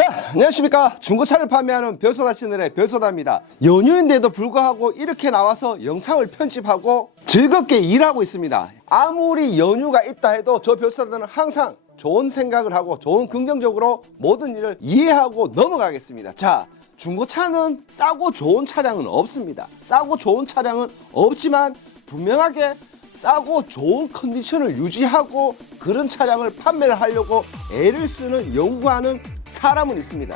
자, 안녕하십니까. 중고차를 판매하는 별소다 채널의 별소다입니다. 연휴인데도 불구하고 이렇게 나와서 영상을 편집하고 즐겁게 일하고 있습니다. 아무리 연휴가 있다 해도 저 별소다는 항상 좋은 생각을 하고 좋은 긍정적으로 모든 일을 이해하고 넘어가겠습니다. 자, 중고차는 싸고 좋은 차량은 없습니다. 싸고 좋은 차량은 없지만 분명하게 싸고 좋은 컨디션을 유지하고 그런 차량을 판매를 하려고 애를 쓰는 연구하는 사람은 있습니다.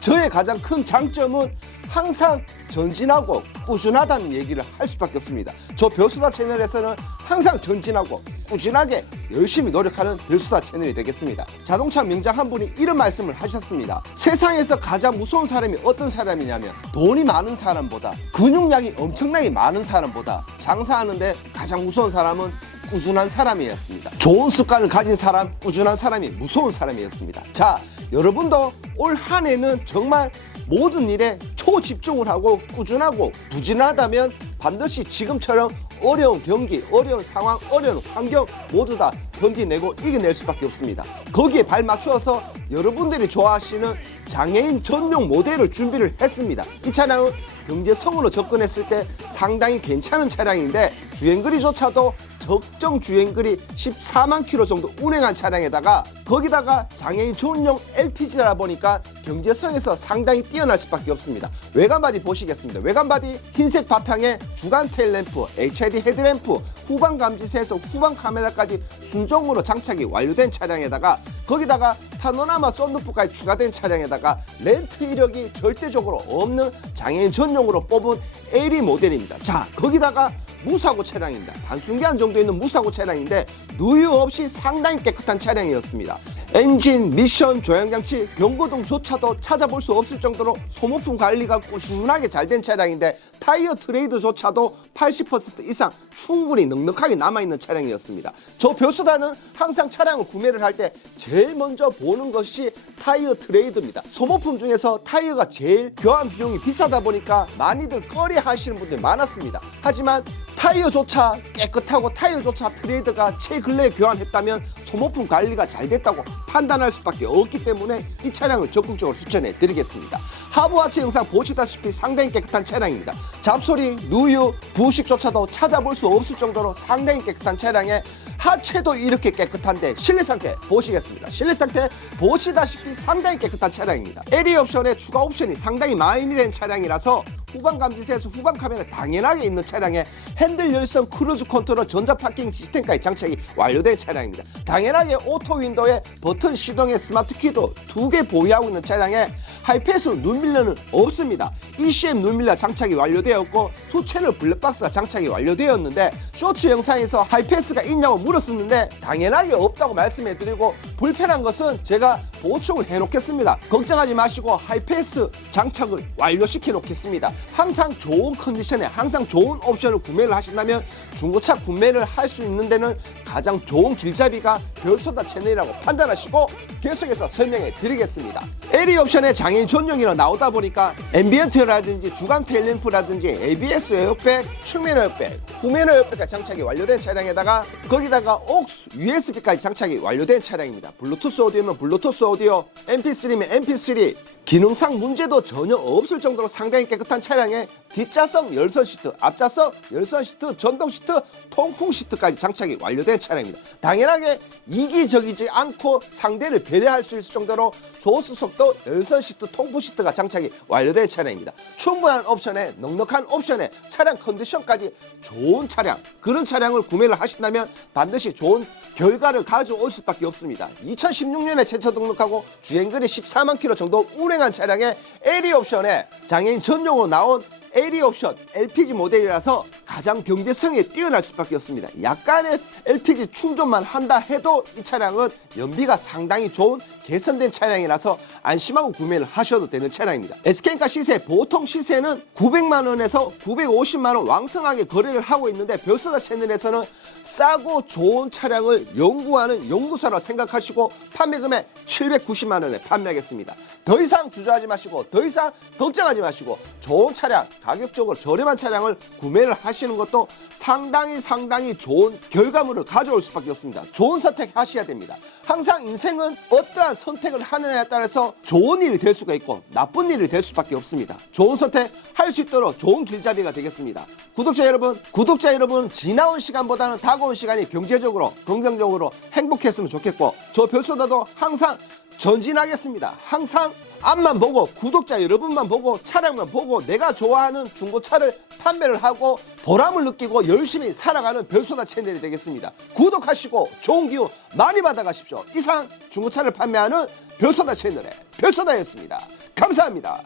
저의 가장 큰 장점은 항상 전진하고 꾸준하다는 얘기를 할 수밖에 없습니다. 저 별수다 채널에서는 항상 전진하고 꾸준하게 열심히 노력하는 별수다 채널이 되겠습니다. 자동차 명장 한 분이 이런 말씀을 하셨습니다. 세상에서 가장 무서운 사람이 어떤 사람이냐면 돈이 많은 사람보다 근육량이 엄청나게 많은 사람보다 장사하는데 가장 무서운 사람은 꾸준한 사람이었습니다. 좋은 습관을 가진 사람, 꾸준한 사람이 무서운 사람이었습니다. 자, 여러분도 올 한 해는 정말 모든 일에 초집중을 하고 꾸준하고 부진하다면 반드시 지금처럼 어려운 경기, 어려운 상황, 어려운 환경 모두 다 견디내고 이겨낼 수밖에 없습니다. 거기에 발 맞추어서 여러분들이 좋아하시는 장애인 전용 모델을 준비를 했습니다. 이 차량은 경제성으로 접근했을 때 상당히 괜찮은 차량인데 주행거리조차도 적정 주행거리 14만 킬로 정도 운행한 차량에다가 거기다가 장애인 전용 LPG다 보니까 경제성에서 상당히 뛰어날 수밖에 없습니다. 외관 바디 보시겠습니다. 외관 바디 흰색 바탕에 주간 테일 램프, HID 헤드램프, 후방 감지 센서, 후방 카메라까지 순정으로 장착이 완료된 차량에다가 거기다가 파노라마 썬루프까지 추가된 차량에다가 렌트 이력이 절대적으로 없는 장애인 전용으로 뽑은 A리 모델입니다. 자, 거기다가 무사고 차량입니다. 단순기한 정도 있는 무사고 차량인데 누유 없이 상당히 깨끗한 차량이었습니다. 엔진, 미션, 조향장치, 경고등조차도 찾아볼 수 없을 정도로 소모품 관리가 꾸준하게 잘 된 차량인데 타이어 트레이드조차도 80% 이상 충분히 넉넉하게 남아있는 차량이었습니다. 저 별수단은 항상 차량을 구매를 할 때 제일 먼저 보는 것이 타이어 트레이드입니다. 소모품 중에서 타이어가 제일 교환 비용이 비싸다 보니까 많이들 꺼려 하시는 분들이 많았습니다. 하지만 타이어조차 깨끗하고 타이어조차 트레이드가 최근래에 교환했다면 소모품 관리가 잘 됐다고 판단할 수밖에 없기 때문에 이 차량을 적극적으로 추천해 드리겠습니다. 하부 하체 영상 보시다시피 상당히 깨끗한 차량입니다. 잡소리, 누유, 부식조차도 찾아볼 수 없을 정도로 상당히 깨끗한 차량에 하체도 이렇게 깨끗한데 실내 상태 보시겠습니다. 실내 상태 보시다시피 상당히 깨끗한 차량입니다. 에리 옵션에 추가 옵션이 상당히 많이 된 차량이라서 후방 감지세에서 후방 카메라 당연하게 있는 차량에 핸들 열선 크루즈 컨트롤 전자 파킹 시스템까지 장착이 완료된 차량입니다. 당연하게 오토 윈도에 버튼 시동의 스마트 키도 두 개 보유하고 있는 차량에 하이패스 눈밀러는 없습니다. ECM 눈밀러 장착이 완료되었고 투 채널 블랙박스가 장착이 완료되었는데 쇼츠 영상에서 하이패스가 있냐고 물었었는데 당연하게 없다고 말씀해드리고 불편한 것은 제가 보충을 해놓겠습니다. 걱정하지 마시고 하이패스 장착을 완료시켜 놓겠습니다. 항상 좋은 컨디션에 항상 좋은 옵션을 구매를 하신다면 중고차 구매를 할 수 있는 데는 가장 좋은 길잡이가 별소다 채널이라고 판단하시고 계속해서 설명해 드리겠습니다. 에리 옵션의 장애인 전용이라 나오다 보니까 앰비언트라든지 주간 테일램프라든지 ABS 에어백, 측면 에어백, 후면 에어백까지 장착이 완료된 차량에다가 거기다가 옥스 USB까지 장착이 완료된 차량입니다. 블루투스 오디오면 블루투스 오디오, MP3면 MP3 기능상 문제도 전혀 없을 정도로 상당히 깨끗한 차량에 뒷좌석 열선 시트, 앞좌석 열선 시트, 전동 시트, 통풍 시트까지 장착이 완료된 차량입니다. 당연하게 이기적이지 않고 상대를 배려할 수 있을 정도로 조수 속도 열선 시트, 통풍 시트가 장착이 완료된 차량입니다. 충분한 옵션에 넉넉한 옵션에 차량 컨디션까지 좋은 차량 그런 차량을 구매를 하신다면 반드시 좋은 결과를 가져올 수밖에 없습니다. 2016년에 최초 등록하고 주행거리 14만 킬로 정도 운행한 차량에 에리 옵션에 장애인 전용으로 나온 에리 옵션 LPG 모델이라서 가장 경제성에 뛰어날 수밖에 없습니다. 약간의 LPG 충전만 한다 해도 이 차량은 연비가 상당히 좋은 개선된 차량이라서 안심하고 구매를 하셔도 되는 차량입니다. SK카 시세 보통 시세는 900만 원에서 950만 원 왕성하게 거래를 하고 있는데 별소다 채널에서는 싸고 좋은 차량을 연구하는 연구소라 생각하시고 판매 금액 790만 원에 판매하겠습니다. 더 이상 주저하지 마시고 더 이상 걱정하지 마시고 좋은 차량 가격적으로 저렴한 차량을 구매를 하셔야 하시는 것도 상당히 상당히 좋은 결과물을 가져올 수밖에 없습니다. 좋은 선택 하셔야 됩니다. 항상 인생은 어떠한 선택을 하느냐에 따라서 좋은 일이 될 수가 있고 나쁜 일이 될 수밖에 없습니다. 좋은 선택 할 수 있도록 좋은 길잡이가 되겠습니다. 구독자 여러분, 구독자 여러분 지나온 시간보다는 다가온 시간이 경제적으로 긍정적으로 행복했으면 좋겠고 저 별소다도 항상 전진하겠습니다. 항상 앞만 보고 구독자 여러분만 보고 차량만 보고 내가 좋아하는 중고차를 판매를 하고 보람을 느끼고 열심히 살아가는 별소다 채널이 되겠습니다. 구독하시고 좋은 기운 많이 받아가십시오. 이상 중고차를 판매하는 별소다 채널의 별소다였습니다. 감사합니다.